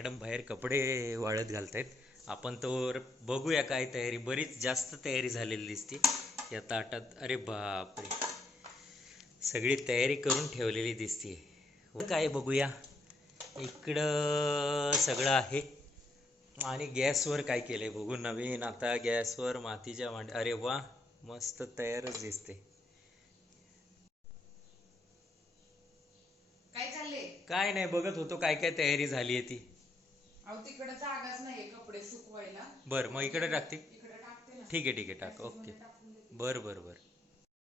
Madam बाहेर कपडे वाळत घालतायत. आपण तर बघूया काय तयारी. बरीच जास्त तयारी झालेली दिसते. या ताटात अरे बापरे. सगळी तयारी करून ठेवलेली दिसते. काय बघूया? इकडं सगळं आहे. आणि गॅसवर काय केलंय बघू नवीन. आता गॅसवर मातीच्या मांड अरे वा मस्त तयारच दिसते. काय नाही बघत होतो काय काय तयारी झाली आहे ती. अहो तिकडे जागाच नाहीये कपडे सुकवायला. बर मग इकडे टाकते? इकडे टाकते ना. ठीक आहे ठीक आहे टाक. ओके. टाकून देते. बर बर बर.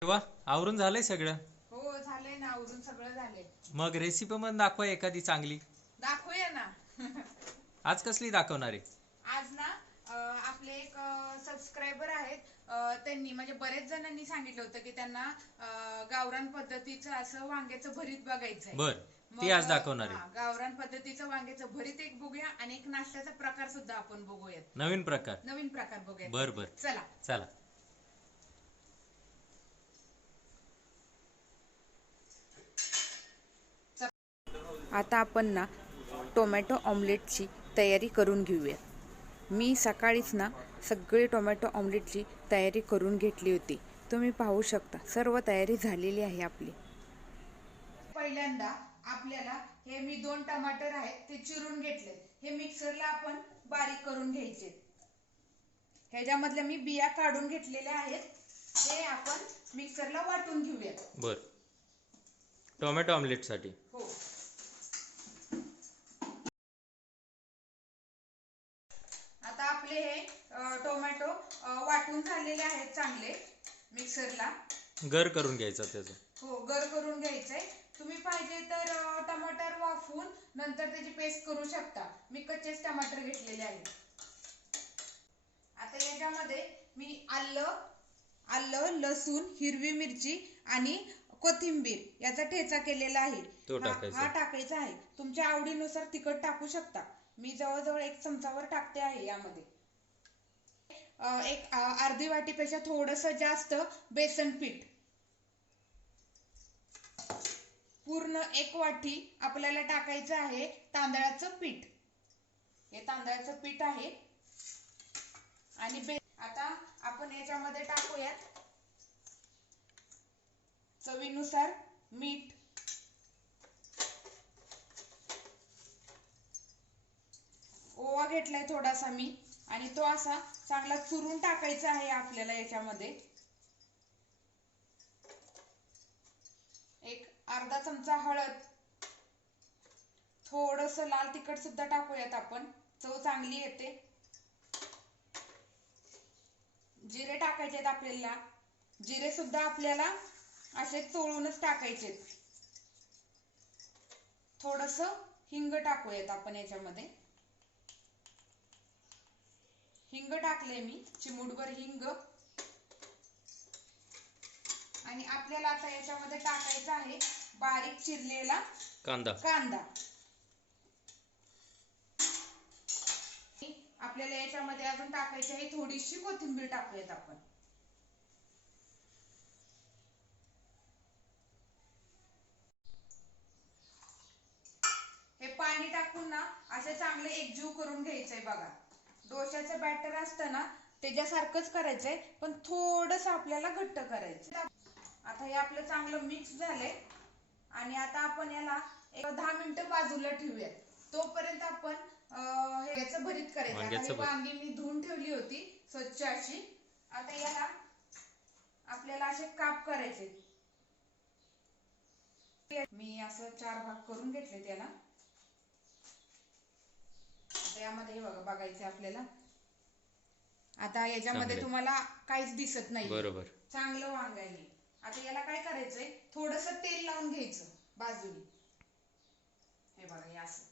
वा आवरून झालंय सगळं? हो झालंय ना अजून सगळं झालंय. मग रेसिपी पण दाखवा एखादी चांगली. दाखवूया ना. आज कसली दाखवणार आहे? आज ना अं, आपले एक सबस्क्रायबर आहेत. अं, त्यांनी म्हणजे बरेच जणांनी सांगितलं होतं की त्यांना अं, गावरान पद्धतीचं असं वांग्याचं भरीत बघायचंय. बर. मग, ती आज दाखवणार आहे. गावरान पद्धतीचं वांग्याचं भरीत एक बघूया आणि एक नाश्त्याचा प्रकार सुद्धा आपण बघूयात. नवीन प्रकार. नवीन प्रकार बघूयात. बर बर. चला. चला. आता आपण ना टोमॅटो ऑमलेटची तयारी करून घेऊया मी सकाळीच ना सगळी टोमॅटो ऑमलेटची तयारी करून घेतली होती. तुम्ही पाहू शकता सर्व तयारी झालेली आहे आपली. पहिल्यांदा आपल्याला हे मी दोन टमाटर आहेत ते चिरून घेतले. हे मिक्सरला आपण बारीक करून घ्यायचे. ह्याच्यामधल्या मी बिया काढून घेतलेल्या आहेत. हे आपण मिक्सरला वाटून घेऊया बर. टोमॅटो ऑमलेटसाठी. हो. आता आपले हे टोमॅटो वाटून झालेले आहेत चांगले मिक्सरला. गर करून घ्यायचा त्याचं. हो गर करून घ्यायचंय. तुम्ही पाहिजे तर टमाटर वाफवून नंतर त्याची पेस्ट करू शकता. मी कच्चेच टमाटर घेतलेले आहेत. आता याच्यामध्ये मी आलं आलं लसूण हिरवी मिरची आणि कोथिंबीर याचा ठेचा केलेला आहे. तो हा- टाकायचा. हा टाकायचा आहे. तुमच्या आवडीनुसार तिखट टाकू शकता. मी जवळजवळ एक चमचावर टाकते आहे यामध्ये. एक अर्धी वाटीपेक्षा थोडस जास्त बेसन पीठ. पूर्ण एक वाटी आपल्याला टाकायचं आहे तांदळाचं पीठ. हे तांदळाचं पीठ आहे. आणि बे आता आपण याच्यामध्ये टाकूयात चवीनुसार मीठ. ओवा घेतलाय थोडासा मी. आणि तो असा चांगला चुरून टाकायचा आहे आपल्याला याच्यामध्ये एक अर्धा चमचा हळद. थोडस लाल तिखट सुद्धा टाकूयात आपण. चव चांगली येते. जिरे टाकायचे आहेत आपल्याला. जिरे सुद्धा आपल्याला असे चोळूनच टाकायचे थोडस हिंग टाकूयात आपण याच्यामध्ये. हिंग टाकले मी. चिमूटभर हिंग. आणि आपल्याला आता याच्यामध्ये टाकायचा आहे बारीक चिरलेला कांदा. कांदा. आपल्याला याच्यामध्ये अजून टाकायची आहे थोडीशी कोथिंबीर टाकूयात आपण. हे पाणी टाकून ना असे चांगले एकजीव करून घ्यायचंय बघा. डोश्याचं बॅटर असतं ना त्याच्यासारखंच करायचंय पण थोडस आपल्याला घट्ट करायचं आता हे आपलं चांगलं मिक्स झालंय. आणि आता आपण याला एक दहा मिनिटं बाजूला ठेवूयात. तोपर्यंत आपण अं, हे याचं भरीत करायचं. आता ही. वांगी मी धुवून ठेवली होती स्वच्छ अशी. आता याला आपल्याला असे काप करायचे. मी असं चार भाग करून घेतले त्याला आता यामध्ये हे बघा बघायचे आपल्याला. आता याच्यामध्ये. तुम्हाला काहीच दिसत नाही बरोबर. चांगलं वांग आहे हे. आता याला काय करायचंय? थोडस तेल लावून घ्यायचं बाजूने. हे बघा हे असं.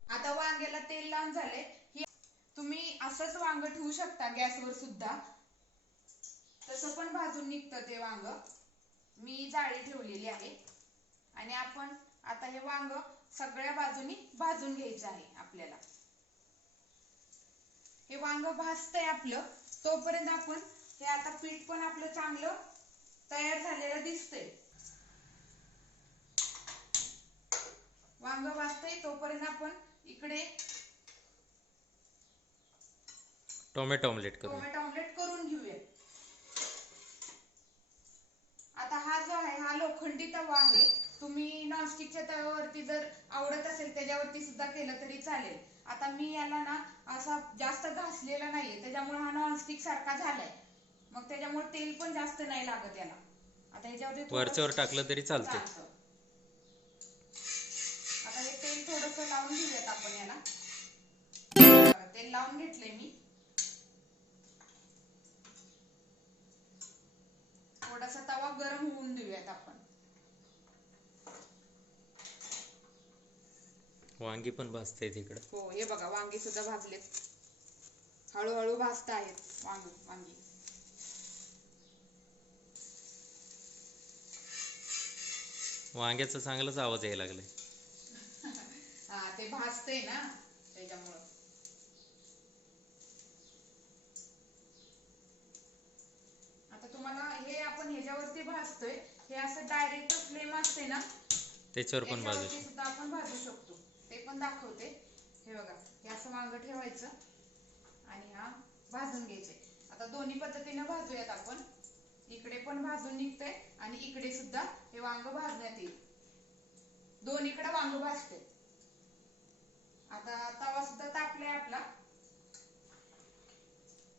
आता वांग्याला तेल लावून झाले तुम्ही असंच वांग ठेवू शकता गॅसवर सुद्धा. तसं पण भाजून निघतं ते वांग. मी जाळी ठेवलेली आहे. आणि आपण आता हे वांग सगळ्या बाजूनी भाजून घ्यायचं आहे आपल्याला. हे वांग भाजतंय आपलं. तोपर्यंत आपण हे आता पीठ पण आपलं चांगलं तयार झालेलं दिसतंय. वांग भाजतंय तोपर्यंत आपण इकडे टोमॅटो ऑमलेट करू टोमॅटो ऑमलेट करून घेऊया. आता हा जो आहे हा लोखंडी तवा आहे. तुम्ही नॉनस्टिकच्या तव्यावरती जर आवडत असेल त्याच्यावरती सुद्धा केलं तरी चालेल. आता मी याला ना असा जास्त घासलेला नाहीये. त्याच्यामुळे हा नॉनस्टिक सारखा झालाय. मग त्याच्यामुळे तेल पण जास्त नाही लागत याला. आता थोडं वरच्यावर टाकलं तरी चालते. आता हे तेल थोडस लावून घेऊयात आपण याला. तेल लावून घेतलंय मी. थोडासा तवा गरम होऊन देऊयात आपण. वांगी पण भाजते तिकडं. हो हे बघा वांगी सुद्धा भाजलेत. हळूहळू भाजता आहेत वांग वांगी. वांग्याचा चांगलाच आवाज यायला लागलाय. हा ते भाजतंय ना त्याच्यामुळं. आता तुम्हाला हे आपण ह्याच्यावरती भाजतोय हे असं डायरेक्ट फ्लेम असते ना? त्याच्यावर पण भाजू सुद्धा आपण भाजू शकतो. पण दाखवते. हे बघा हे असं वांग ठेवायचं आणि हा भाजून घ्यायचे. आता दोन्ही पद्धतीने भाजूयात आपण. इकडे पण भाजून निघतंय आणि इकडे सुद्धा हे वांग भाजण्यात येईल. दोन्हीकडे वांग भाजते. आता तवा सुद्धा तापलाय आपला.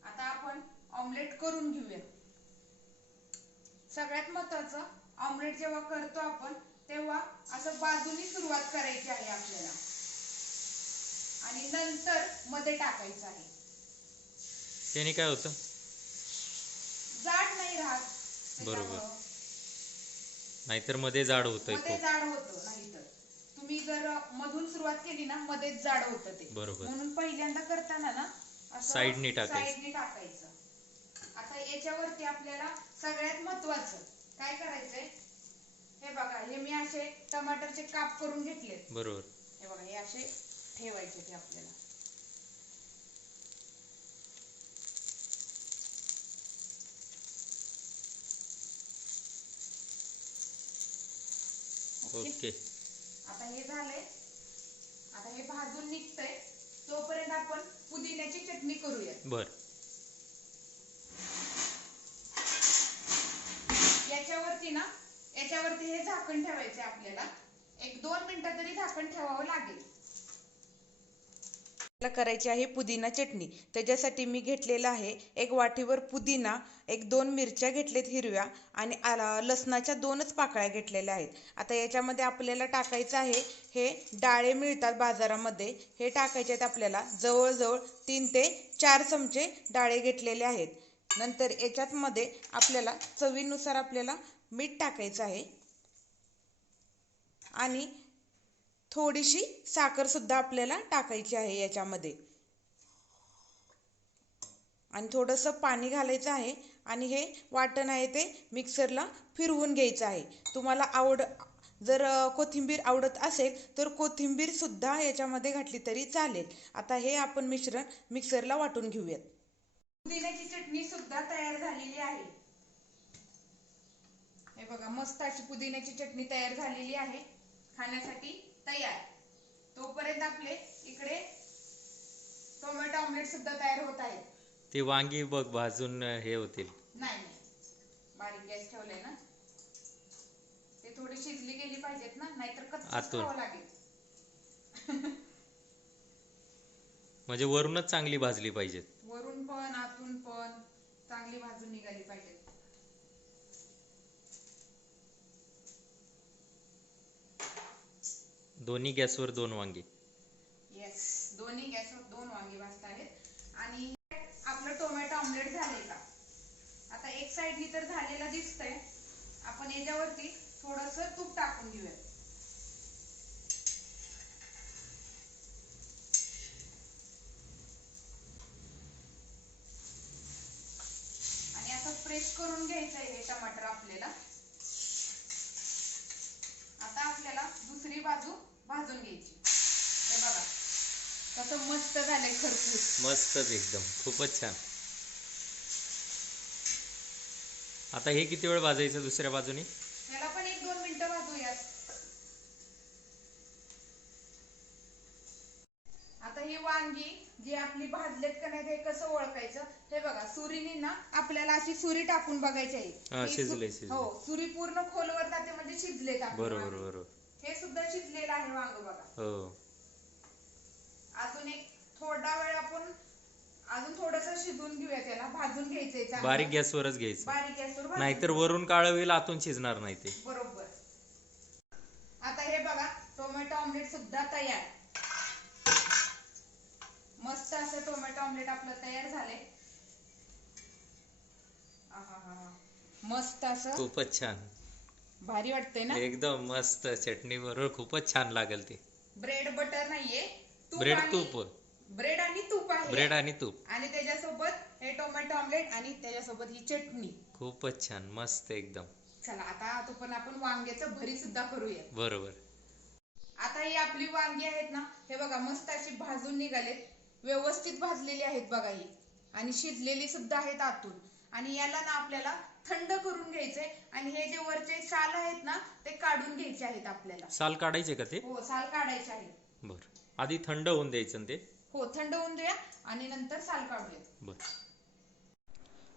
आता आपण ऑमलेट करून घेऊया. सगळ्यात महत्वाचं ऑमलेट जेव्हा करतो आपण तेव्हा असं बाजूनी सुरुवात करायची आहे आपल्याला. आणि नंतर मध्ये टाकायचं आहे. त्याने काय होतं? जाड नाही राहत. बरोबर. त्याच्यामुळं. नाहीतरमध्ये जाड होतंयमध्ये खूप. जाड होतं नाहीतर. तुम्ही जर मधून सुरुवात केली ना मध्येच जाड होतं ते. बरोबर. म्हणून पहिल्यांदा करताना ना असं साईडनी टाकायचं. आता याच्यावरती आपल्याला सगळ्यात महत्वाचं काय करायचंय? हे बघा हे मी असे टमाटरचे काप करून घेतले बरोबर. हे बघा हे असे ठेवायचे ते आपल्याला. ओके. आता हे झालंय. आता हे भाजून निघतंय. तोपर्यंत आपण पुदिन्याची चटणी करूया बर. याच्यावरती ना याच्यावरती हे झाकण ठेवायचे आपल्याला. एक दोन मिनिटं तरी झाकण ठेवावं लागेल. करायची आहे पुदिना चटणी. त्याच्यासाठी मी घेतलेला आहे एक वाटीवर पुदिना एक दोन मिरच्या घेतलेत हिरव्या आणि लसणाच्या दोनच पाकळ्या घेतलेल्या आहेत. आता याच्यामध्ये आपल्याला टाकायचं आहे हे डाळे मिळतात बाजारामध्ये हे टाकायचे आहेत आपल्याला जवळजवळ तीन ते चार चमचे डाळे घेतलेले आहेत. नंतर याच्यात मध्ये आपल्याला चवीनुसार आपल्याला मीठ टाकायचं आहे. आणि थोडीशी साखर सुद्धा आपल्याला टाकायची आहे याच्यामध्ये. आणि थोडंसं पाणी घालायचं आहे आणि हे वाटण आहे ते मिक्सरला फिरवून घ्यायचं आहे. तुम्हाला आवड जर कोथिंबीर आवडत असेल तर कोथिंबीर सुद्धा याच्यामध्ये घातली तरी चालेल. आता हे आपण मिश्रण मिक्सरला वाटून घेऊयात. पुदिन्याची चटणी सुद्धा तयार झालेली आहे. हे बघा मस्त अशी पुदिन्याची चटणी तयार झालेली आहे. खाण्यासाठी तयार. तोपर्यंत आपले इकडे टोमॅटो ऑमलेट सुद्धा तयार होत आहेत. ते वांगी बघ भाजून हे होतील. नाही नाही. बारीक गॅस ठेवलाय ना. ते थोडी शिजली गेली पाहिजेत ना नाहीतर कच्च आतून. खावं लागेल. म्हणजे वरूनच चांगली भाजली पाहिजेत. वरून पण आतून पण चांगली भाजून निघाली पाहिजेत दोन्ही गॅसवर दोन वांगी. येस दोन्ही गॅसवर दोन वांगी भाजत आहेत आणि आपलं टोमॅटो ऑमलेट झाले का? आता एक साईडनी तर झालेला दिसतंय. आपण याच्यावरती थोडस तूप टाकून घेऊया आणि आता प्रेस करून घ्यायचंय हे टमाटर आपल्याला आता आपल्याला दुसरी बाजू भाजून घ्यायची हे बघा कसं मस्त झालंय खरपूस मस्तच एकदम. खूपच छान. आता हे किती वेळ भाजायचं दुसऱ्या बाजूने? पण एक दोन मिनिटं भाजूयात. आता ही वांगी जी आपली भाजलेत का नाही ते कसं ओळखायचं? हे बघा सुरीने ना आपल्याला अशी सुरी टाकून बघायची आहे. हा, ही सु- शिजले, शिजले. हो सुरी पूर्ण खोलवर जाते म्हणजे शिजलेत बरोबर वांगे. बरोबर. हे सुद्धा शिजलेलं आहे वांग बघा. हो. अजून एक थोडा वेळ आपण अजून थोडस शिजून घेऊया त्याला. भाजून घ्यायचंय चांगलं. बारीक गॅसवरच घ्यायचं. बारीक गॅसवर भाजून नाहीतर वरून काळं होईल आतून शिजणार नाही ते. बरोबर. आता हे बघा टोमॅटो ऑमलेट सुद्धा तयार. मस्त असं टोमॅटो ऑमलेट आपलं तयार झाले आहाहा. मस्त असं. खूपच छान. भारी वाटतंय ना? एकदम मस्त चटणी बरोबर खूपच छान लागेल ते. ब्रेड बटर नाहीये. ब्रेड आणि- तूप. ब्रेड आणि तूप आहे. ब्रेड आणि तूप. आणि त्याच्यासोबत हे टोमॅटो ऑमलेट आणि त्याच्यासोबत ही चटणी. खूपच छान मस्त एकदम. चला आता तो पण आपण वांग्याचं भरी सुद्धा करूया. बरोबर. आता ही आपली वांगी आहेत ना हे बघा मस्त अशी भाजून निघालेत. व्यवस्थित भाजलेली आहेत बघा ही. आणि शिजलेली सुद्धा आहेत आतून. आणि याला ना आपल्याला थंड करून घ्यायचंय. आणि हे जे वरचे साल आहेत ना ते काढून घ्यायचे आहेत आपल्याला. साल काढायचे का ते? हो साल काढायचे आहेत. बर. आधी थंड होऊन द्यायचं ना ते? हो थंड होऊन द्या आणि नंतर साल काढूयात. बर.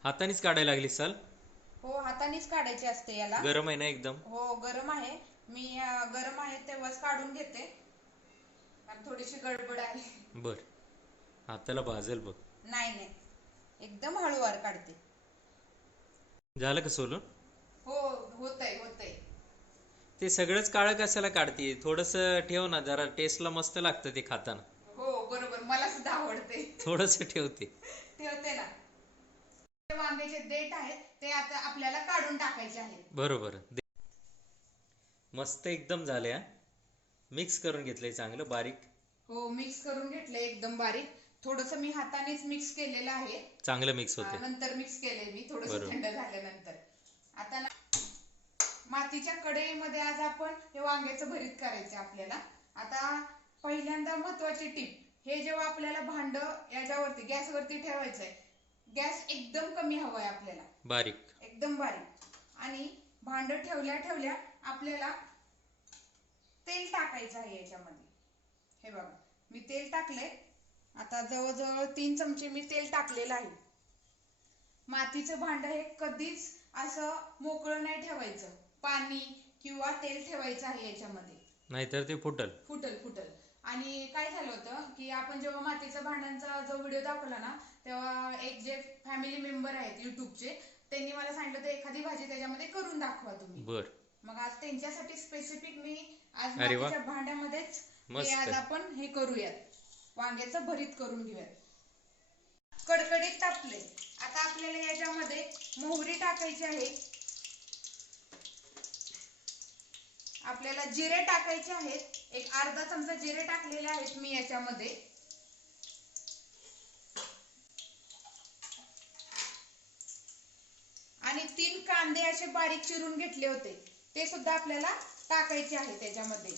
हातानेच काढायला लागली साल? हो हातानेच काढायचे असते याला. गरम आहे ना एकदम? हो गरम आहे. मी अं, गरम आहे तेव्हाच काढून घेते. कारण थोडीशी गडबड आहे. बर. हाताला भाजेल बघ. नाही नाही. एकदम हळूवार काढते. झालं का सोलून? हो होतंय होतंय. ते सगळंच काळं कशाला काढते? थोडस ठेव ना जरा टेस्टला मस्त लागतं ते खाताना. आवडते थोडस ठेवते. ठेवते ना. वांग्याचे देठ आहेत ते आता आपल्याला काढून टाकायचे आहेत. बरोबर. मस्त एकदम झाले हा. मिक्स करून घेतलंय चांगलं बारीक. हो मिक्स करून घेतले एकदम बारीक. थोडस मी हातानेच मिक्स केलेलं आहे. चांगलं मिक्स होते नंतर मिक्स केले मी. थोडस. थंड झाल्यानंतर. आता ना मातीच्या कढईमध्ये आज आपण हे वांग्याचं भरीत करायचं आपल्याला. आता पहिल्यांदा महत्वाची टीप हे जेव्हा आपल्याला भांड याच्यावरती गॅसवरती ठेवायचंय गॅस एकदम कमी हवाय आपल्याला. बारीक. एकदम बारीक. आणि भांड ठेवल्या ठेवल्या आपल्याला तेल टाकायचं आहे याच्यामध्ये. हे बघा मी तेल टाकलंय. आता जवळजवळ तीन चमचे मी तेल टाकलेलं आहे. मातीचं भांड हे कधीच असं मोकळं नाही ठेवायचं. पाणी किंवा तेल ठेवायचं आहे याच्यामध्ये. नाहीतर ते फुटल. फुटल फुटल. आणि काय झालं होतं की आपण जेव्हा मातीच्या भांड्यांचा जो व्हिडिओ दाखवला ना तेव्हा एक जे फॅमिली मेंबर आहेत युट्यूबचे त्यांनी मला सांगितलं होतं एखादी भाजी त्याच्यामध्ये करून दाखवा तुम्ही. बर. मग आज त्यांच्यासाठी स्पेसिफिक मी आज अरे वा. मातीच्या भांड्यामध्येच हे मस्त. आज आपण हे करूयात. वांग्याचं भरीत करून घेऊयात. कडकडीत तापले. आता आपल्याला याच्यामध्ये मोहरी टाकायची आहे. आपल्याला जिरे टाकायचे आहेत. एक अर्धा चमचा जिरे टाकलेले आहेत मी याच्यामध्ये. आणि तीन कांदे असे बारीक चिरून घेतले होते. ते सुद्धा आपल्याला टाकायचे आहे त्याच्यामध्ये.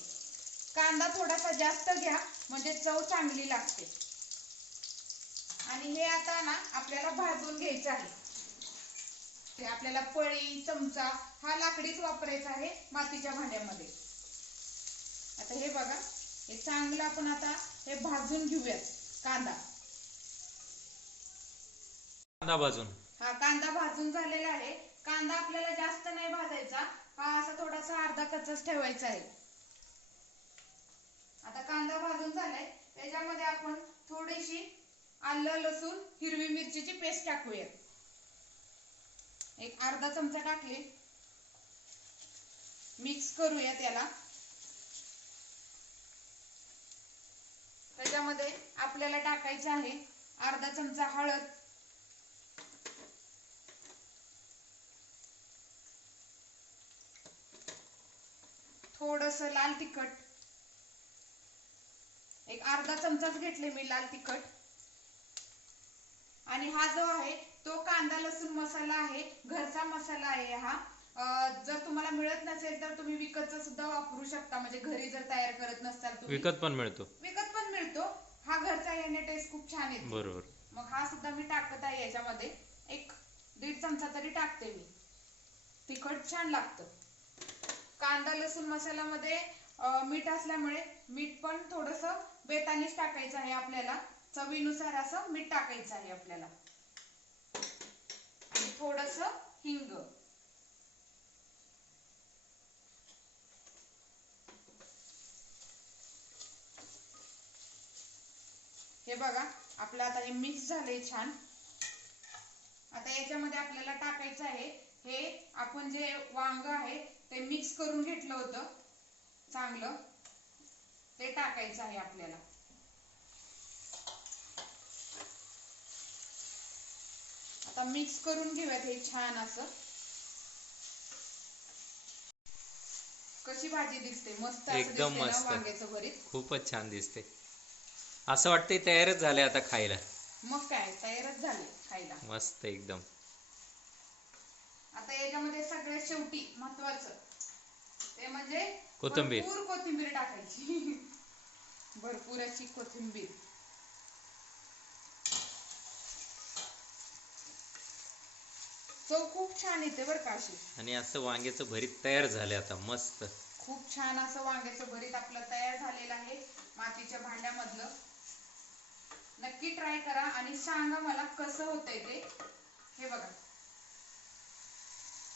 कांदा थोडासा जास्त घ्या म्हणजे चव चांगली लागते. आणि हे आता ना आपल्याला भाजून घ्यायचं आहे. आपल्याला पळी चमचा हा लाकडीच वापरायचा आहे मातीच्या भांड्यामध्ये. आता हे बघा हे चांगलं आपण आता हे भाजून घेऊयात कांदा. कांदा भाजून. हा कांदा भाजून झालेला आहे. कांदा आपल्याला जास्त नाही भाजायचा हा असा थोडासा अर्धा कच्चाच ठेवायचा आहे. आता कांदा भाजून झालाय त्याच्यामध्ये आपण थोडीशी आलं लसूण हिरवी मिरचीची पेस्ट टाकूया एक अर्धा चमचा टाकले. मिक्स करूया त्याला. त्याच्यामध्ये आपल्याला टाकायचे आहे अर्धा चमचा हळद. थोडस लाल तिखट. एक अर्धा चमचाच घेतले मी लाल तिखट. आणि हा जो आहे तो कांदा लसूण मसाला आहे घरचा मसाला आहे हा. जर तुम्हाला मिळत नसेल तर तुम्ही विकतचा सुद्धा वापरू शकता. म्हणजे घरी जर तयार करत नसताल तुम्ही. विकत पण मिळतो. विकत पण मिळतो. हा घरचा याने टेस्ट खूप छान येते. बरोबर. मग हा सुद्धा मी टाकत आहे याच्यामध्ये. एक दीड चमचा तरी टाकते मी. तिखट छान लागतं. कांदा लसूण मसाल्यामध्ये मीठ असल्यामुळे मीठ पण थोडस बेतानीच टाकायचं आहे आपल्याला. चवीनुसार असं मीठ टाकायचं आहे आपल्याला. आणि थोडस हिंग. हे बघा आपलं आता हे मिक्स झालंय छान. आता याच्यामध्ये आपल्याला टाकायचं आहे हे आपण जे वांग आहे ते मिक्स करून घेतलं होतं. चांगलं. ते टाकायचं आहे आपल्याला. आता मिक्स करून घेऊयात हे छान असं. कशी भाजी दिसते? मस्त असं एकदम मस्त. वांग्याचं भरीत? खूपच छान दिसते. असं वाटतंय तयारच झाले आता खायला. मग काय तयारच झाले खायला. मस्त एकदम. आता याच्यामध्ये सगळ्यात शेवटी महत्वाचं ते म्हणजे कोथिंबीर. भरपूर कोथिंबीर टाकायची. भरपूर अशी कोथिंबीर. चव खूप छान येते बरं का अशी. आणि असं वांग्याचं भरीत तयार झाले आता मस्त. खूप छान असं वांग्याचं भरीत आपलं तयार झालेलं आहे मातीच्या भांड्यामधलं. नक्की ट्राय करा आणि सांगा मला कसं होतंय ते. हे बघा.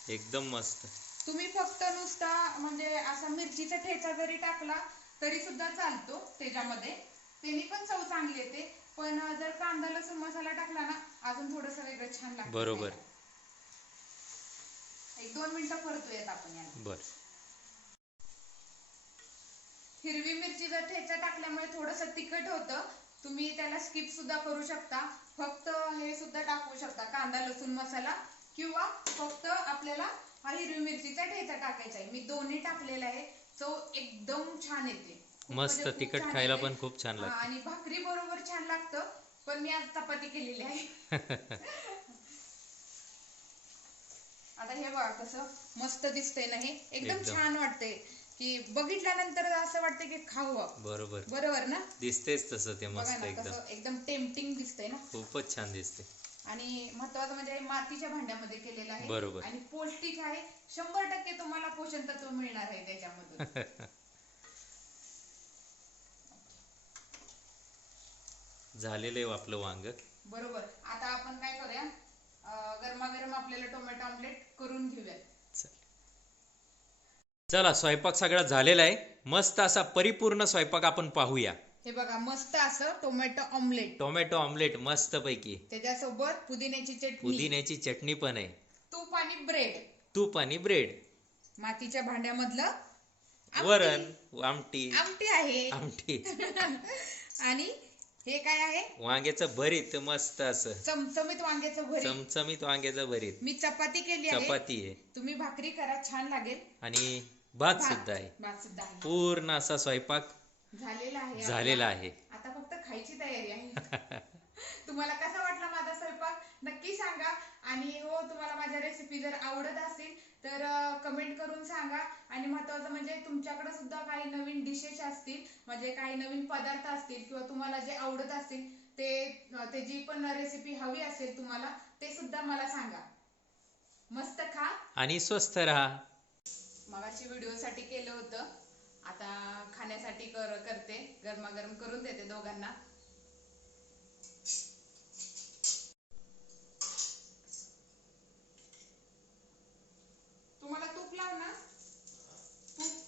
एकदम मस्त. तुम्ही फक्त नुसता म्हणजे असा मिरचीचा ठेचा जरी टाकला तरी सुद्धा चालतो त्याच्यामध्ये. त्याने पण चव चांगली येते. पण जर कांदा लसूण मसाला टाकला ना अजून थोडस वेगळं छान लागतं बरोबर. एक दोन मिनिटं परतूयात आपण याला. बर. हिरवी मिरचीचा ठेचा टाकल्यामुळे थोडस तिखट होतं तुम्ही त्याला स्किप सुद्धा करू शकता. फक्त हे सुद्धा टाकू शकता कांदा लसूण मसाला. किंवा फक्त आपल्याला हा हिरवी मिरचीचा ठेचा टाकायचा आहे. मी दोन्ही टाकलेला आहे चव एकदम छान येते. मस्त म्हणजे खूप तिखट खायला. पण खूप छान लागतं. आणि भाकरी बरोबर छान लागतं पण मी आज चपाती केलेली आहे. आता हे बघा कसं मस्त दिसतंय ना हे? एकदम एकदम. छान वाटतंय. की बघितल्यानंतर असं वाटतंय की खावं बरोबर. बरोबर ना? दिसतेच तसं ते बघा मस्त ना एकदम. कसं एकदम टेम्पटिंग दिसतंय ना? खूपच छान दिसते आणि महत्वाचं म्हणजे हे मातीच्या भांड्यामध्ये केलेलं आहे. बरोबर. आणि पौष्टिक आहे. शंभर टक्के तुम्हाला पोषण तत्व मिळणार आहे त्याच्यामधून. झालेलं आहे आपलं वांग. बरोबर. आता आपण काय करूया? गरमागरम आपल्याला टोमॅटो ऑमलेट करून घेऊया चल. स्वयंपाक सगळा झालेला आहे. मस्त असा परिपूर्ण स्वयंपाक आपण पाहूया. हे बघा मस्त असं टोमॅटो ऑमलेट टोमॅटो ऑमलेट मस्त पैकी त्याच्यासोबत पुदिन्याची चटणी. पुदिन्याची चटणी पण आहे. तूप आणि ब्रेड. तूप आणि ब्रेड. मातीच्या भांड्यामधलं. वरण आमटी. आमटी आहे. आमटी. आणि हे काय आहे? वांग्याचं भरीत मस्त असं. चमचमीत वांग्याचं भरीत. चमचमीत वांग्याचं भरीत. मी चपाती केली आहे. चपाती आहे. तुम्ही भाकरी करा छान लागेल. आणि भात सुद्धा आहे. भात सुद्धा आहे. पूर्ण असा स्वयंपाक झालेला आहे. झालेला. आहे. आता फक्त खायची तयारी आहे. तुम्हाला कसा वाटला माझा स्वयंपाक? नक्की सांगा. आणि हो तुम्हाला माझ्या रेसिपी जर आवडत असतील तर कमेंट करून सांगा. आणि महत्वाचं म्हणजे तुमच्याकडे सुद्धा काही नवीन डिशेस असतील म्हणजे काही नवीन पदार्थ असतील किंवा तुम्हाला जे आवडत असतील ते त्याची पण रेसिपी हवी असेल तुम्हाला ते सुद्धा मला सांगा. मस्त खा. आणि स्वस्थ राहा. मगाशी व्हिडिओसाठी केलं होतं. आता खाण्यासाठी कर करते. गरमागरम करून देते दोघांना तुम्हाला तूप लाव ना तूप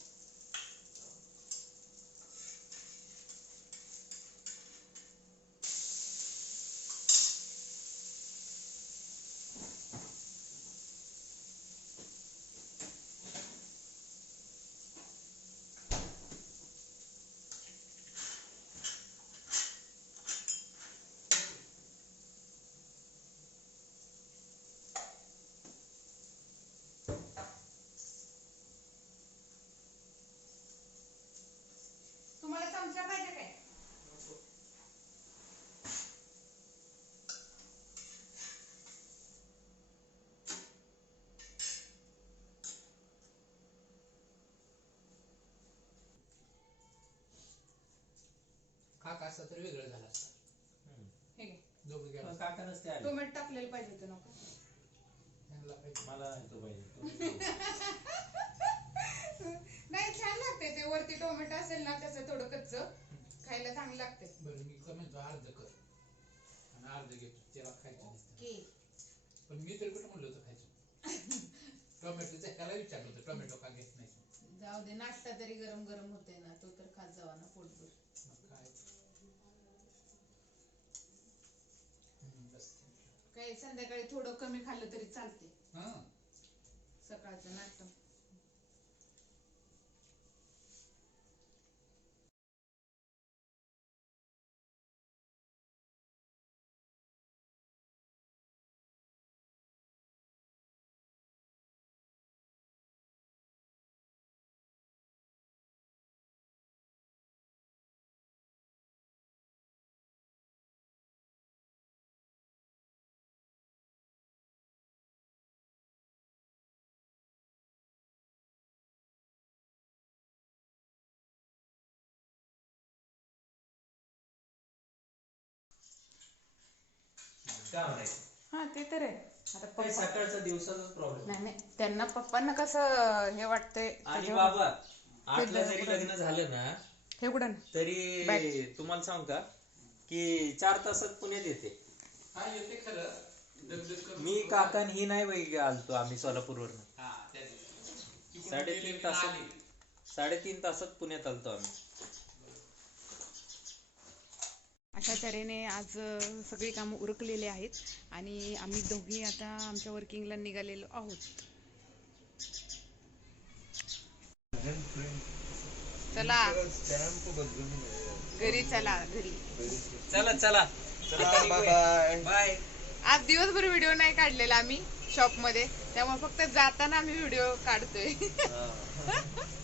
तुम्हाला चमचा पाहिजे काय काका असता तर वेगळं झालं असतं. हे टोमॅटो टाकलेलं पाहिजे होतं नको. त्यांना तुला पाहिजे. मला तो पाहिजे. नाही छान लागते ते. वरती टोमॅटो असेल ना त्याचं थोडं कच्च. खायला चांगलं लागते. बरं मी कमी अर्ध कर. आणि अर्ध घेतो. त्याला खायचं पण मी तरी कुठं म्हणलं होतं खायचं? टोमॅटोचं ह्याला विचारलं होतं. टोमॅटो का घेत नाही जाऊ दे नाश्ता तरी गरम गरम होते ना तो तर खात जावा ना पोटभर मग काय हम्म, बस काही संध्याकाळी थोडं कमी खाल्लं तरी चालते हां. सकाळचं नाश्ता. म्हणायचं हा ते तर आहे. आता पप्पा सकाळचा दिवसाचाच प्रॉब्लेम नाही नाही त्यांना पप्पांना कसं हे वाटतंय आणि त्याच्यावर- बाबा आठला जरी लग्न झालं ना हे उघडा तरी तुम्हाला सांगू का की चार तासात पुण्यात येते. हा येते खरं. दगदग करून मी काका आणि ही नाही बाई आलतो आम्ही सोलापूरवरनं. हा त्या दिवशी. तिकडून साडेतीन गेले तासात आले. साडेतीन तासात पुण्यात आलतो आम्ही. अशा तऱ्हेने आज सगळी कामं उरकलेली आहेत आणि आम्ही दोघी आता आमच्या वर्किंगला निघालेलो आहोत. चला. घरी चला घरी. चला चला. बाय बाय आज दिवसभर व्हिडिओ नाही काढलेला आम्ही शॉपमध्ये. त्यामुळे फक्त जाताना आम्ही व्हिडिओ काढतोय.